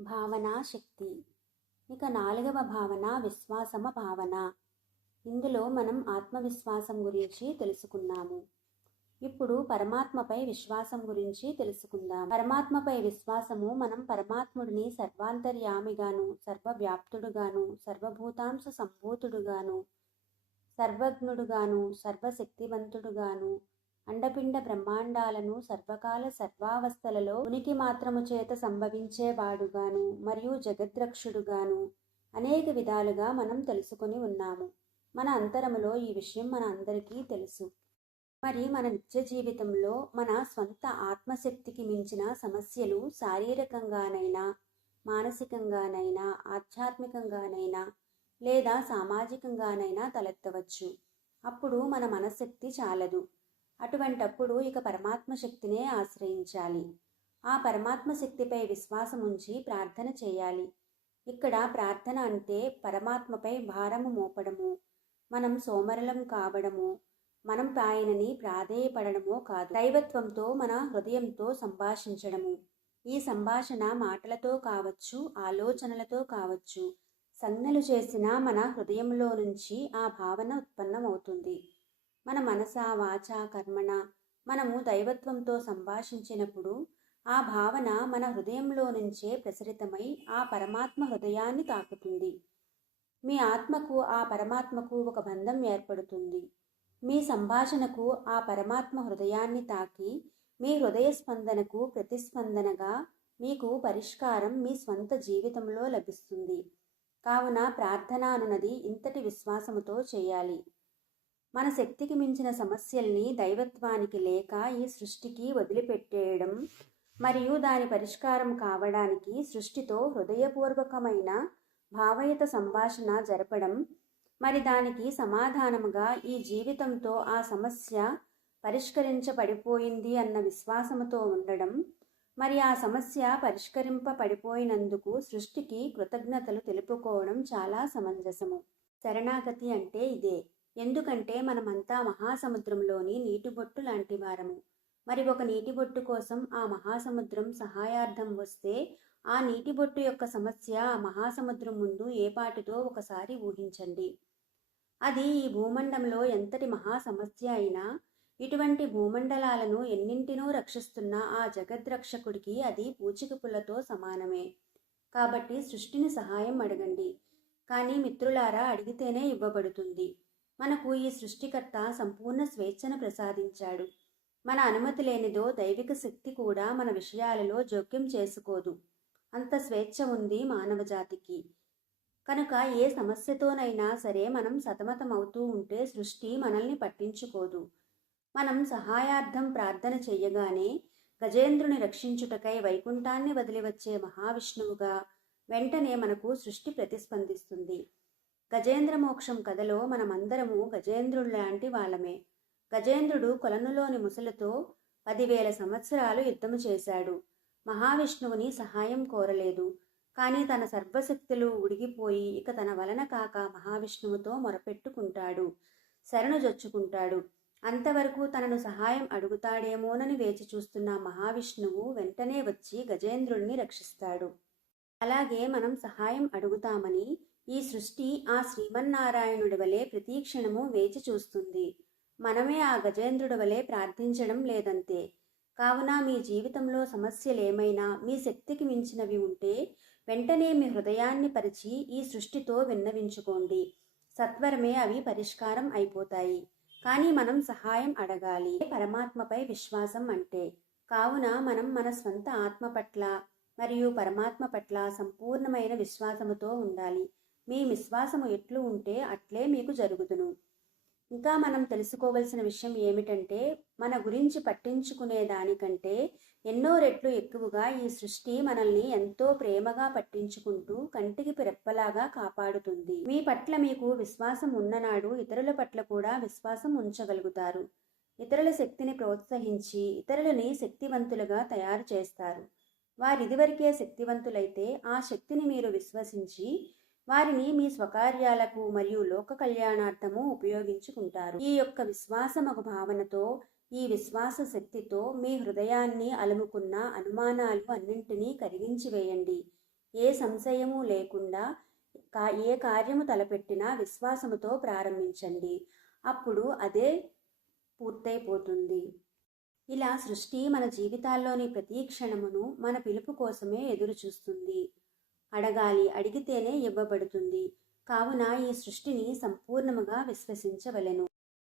భావనా శక్తి. ఇక నాలుగవ భావన విశ్వాసమ భావన. ఇందులో మనం ఆత్మవిశ్వాసం గురించి తెలుసుకున్నాము. ఇప్పుడు పరమాత్మపై విశ్వాసం గురించి తెలుసుకుందాం. పరమాత్మపై విశ్వాసము మనం పరమాత్ముడిని సర్వాంతర్యామిగాను సర్వవ్యాప్తుడుగాను సర్వభూతాంశ సంభూతుడుగాను సర్వజ్ఞుడుగాను సర్వశక్తివంతుడుగాను అండపిండ బ్రహ్మాండాలను సర్వకాల సర్వావస్థలలో ఉనికి మాత్రము చేత సంభవించేవాడుగాను మరియు జగద్రక్షుడుగాను అనేక విధాలుగా మనం తెలుసుకొని ఉన్నాము. మన అంతరములో ఈ విషయం మన అందరికీ తెలుసు. మరి మన నిత్య జీవితంలో మన స్వంత ఆత్మశక్తికి మించిన సమస్యలు శారీరకంగానైనా మానసికంగానైనా ఆధ్యాత్మికంగానైనా లేదా సామాజికంగానైనా తలెత్తవచ్చు. అప్పుడు మన మనశక్తి చాలదు. అటువంటప్పుడు ఇక పరమాత్మ శక్తినే ఆశ్రయించాలి. ఆ పరమాత్మ శక్తిపై విశ్వాసం ఉంచి ప్రార్థన చేయాలి. ఇక్కడ ప్రార్థన అంటే పరమాత్మపై భారము మోపడము మనం సోమరలం కావడము మనం ఆయనని ప్రాధేయపడడమో కాదు. దైవత్వంతో మన హృదయంతో సంభాషించడము. ఈ సంభాషణ మాటలతో కావచ్చు ఆలోచనలతో కావచ్చు సంజ్ఞలు చేసిన మన హృదయంలో నుంచి ఆ భావన ఉత్పన్నమవుతుంది. మన మనస వాచ కర్మణ మనము దైవత్వంతో సంభాషించినప్పుడు ఆ భావన మన హృదయంలో నుంచే ప్రసరితమై ఆ పరమాత్మ హృదయాన్ని తాకుతుంది. మీ ఆత్మకు ఆ పరమాత్మకు ఒక బంధం ఏర్పడుతుంది. మీ సంభాషణకు ఆ పరమాత్మ హృదయాన్ని తాకి మీ హృదయ స్పందనకు ప్రతిస్పందనగా మీకు పరిష్కారం మీ స్వంత జీవితంలో లభిస్తుంది. కావున ప్రార్థన అనున్నది ఇంతటి విశ్వాసముతో చేయాలి. మన శక్తికి మించిన సమస్యల్ని దైవత్వానికి లేక ఈ సృష్టికి వదిలిపెట్టేయడం మరియు దాని పరిష్కారం కావడానికి సృష్టితో హృదయపూర్వకమైన భావయుత సంభాషణ జరపడం మరి దానికి సమాధానముగా ఈ జీవితంతో ఆ సమస్య పరిష్కరించబడిపోయింది అన్న విశ్వాసముతో ఉండడం మరి ఆ సమస్య పరిష్కరింపబడిపోయినందుకు సృష్టికి కృతజ్ఞతలు తెలుపుకోవడం చాలా సమంజసము. శరణాగతి అంటే ఇదే. ఎందుకంటే మనమంతా మహాసముద్రంలోని నీటిబొట్టు లాంటి వారము. మరి ఒక నీటిబొట్టు కోసం ఆ మహాసముద్రం సహాయార్థం వస్తే ఆ నీటిబొట్టు యొక్క సమస్య ఆ మహాసముద్రం ముందు ఏపాటితో ఒకసారి ఊహించండి. అది ఈ భూమండంలో ఎంతటి మహా సమస్య అయినా ఇటువంటి భూమండలాలను ఎన్నింటినో రక్షిస్తున్న ఆ జగద్రక్షకుడికి అది పూచిక పుల్లతో సమానమే. కాబట్టి సృష్టిని సహాయం అడగండి. కానీ మిత్రులారా అడిగితేనే ఇవ్వబడుతుంది. మనకు ఈ సృష్టికర్త సంపూర్ణ స్వేచ్ఛను ప్రసాదించాడు. మన అనుమతి లేనిదో దైవిక శక్తి కూడా మన విషయాలలో జోక్యం చేసుకోదు. అంత స్వేచ్ఛ ఉంది మానవ జాతికి. కనుక ఏ సమస్యతోనైనా సరే మనం సతమతమవుతూ ఉంటే సృష్టి మనల్ని పట్టించుకోదు. మనం సహాయార్థం ప్రార్థన చెయ్యగానే గజేంద్రుని రక్షించుటకై వైకుంఠాన్ని వదిలివచ్చే మహావిష్ణువుగా వెంటనే మనకు సృష్టి ప్రతిస్పందిస్తుంది. గజేంద్ర మోక్షం కథలో మనమందరము గజేంద్రుడు లాంటి వాళ్ళమే. గజేంద్రుడు కొలనులోని ముసలతో పదివేల సంవత్సరాలు యుద్ధము చేశాడు. మహావిష్ణువుని సహాయం కోరలేదు. కానీ తన సర్వశక్తులు ఉడిగిపోయి ఇక తన వలన కాక మహావిష్ణువుతో మొరపెట్టుకుంటాడు. శరణు జొచ్చుకుంటాడు. అంతవరకు తనను సహాయం అడుగుతాడేమోనని వేచి చూస్తున్న మహావిష్ణువు వెంటనే వచ్చి గజేంద్రుడిని రక్షిస్తాడు. అలాగే మనం సహాయం అడుగుతామని ఈ సృష్టి ఆ శ్రీమన్నారాయణుడి వలె ప్రతీక్షణము వేచి చూస్తుంది. మనమే ఆ గజేంద్రుడి వలె ప్రార్థించడం లేదంతే. కావున మీ జీవితంలో సమస్యలేమైనా మీ శక్తికి మించినవి ఉంటే వెంటనే మీ హృదయాన్ని పరిచి ఈ సృష్టితో విన్నవించుకోండి. సత్వరమే అవి పరిష్కారం అయిపోతాయి. కానీ మనం సహాయం అడగాలి. పరమాత్మపై విశ్వాసం అంటే. కావున మనం మన స్వంత ఆత్మ పట్ల మరియు పరమాత్మ పట్ల సంపూర్ణమైన విశ్వాసముతో ఉండాలి. మీ విశ్వాసము ఎట్లు ఉంటే అట్లే మీకు జరుగుతును ఇంకా మనం తెలుసుకోవలసిన విషయం ఏమిటంటే మన గురించి పట్టించుకునే దానికంటే ఎన్నో రెట్లు ఎక్కువగా ఈ సృష్టి మనల్ని ఎంతో ప్రేమగా పట్టించుకుంటూ కంటికి రెప్పలాగా కాపాడుతుంది. మీ పట్ల మీకు విశ్వాసం ఉన్ననాడు ఇతరుల పట్ల కూడా విశ్వాసం ఉంచగలుగుతారు. ఇతరుల శక్తిని ప్రోత్సహించి ఇతరులని శక్తివంతులుగా తయారు చేస్తారు. వారిదివరకే శక్తివంతులైతే ఆ శక్తిని మీరు విశ్వసించి వారిని మీ స్వకార్యాలకు మరియు లోక కళ్యాణార్థము ఉపయోగించుకుంటారు. ఈ యొక్క విశ్వాసమగు భావనతో ఈ విశ్వాస శక్తితో మీ హృదయాన్ని అలుముకున్న అనుమానాలు అన్నింటినీ కరిగించి వేయండి. ఏ సంశయము లేకుండా కా ఏ కార్యము తలపెట్టినా విశ్వాసముతో ప్రారంభించండి. అప్పుడు అదే పూర్తయిపోతుంది. ఇలా సృష్టి మన జీవితాల్లోని ప్రతి క్షణమును మన పిలుపు కోసమే ఎదురు చూస్తుంది అడగాలి. అడిగితేనే ఇవ్వబడుతుంది. కావున ఈ సృష్టిని సంపూర్ణముగా విశ్వసించవలెను.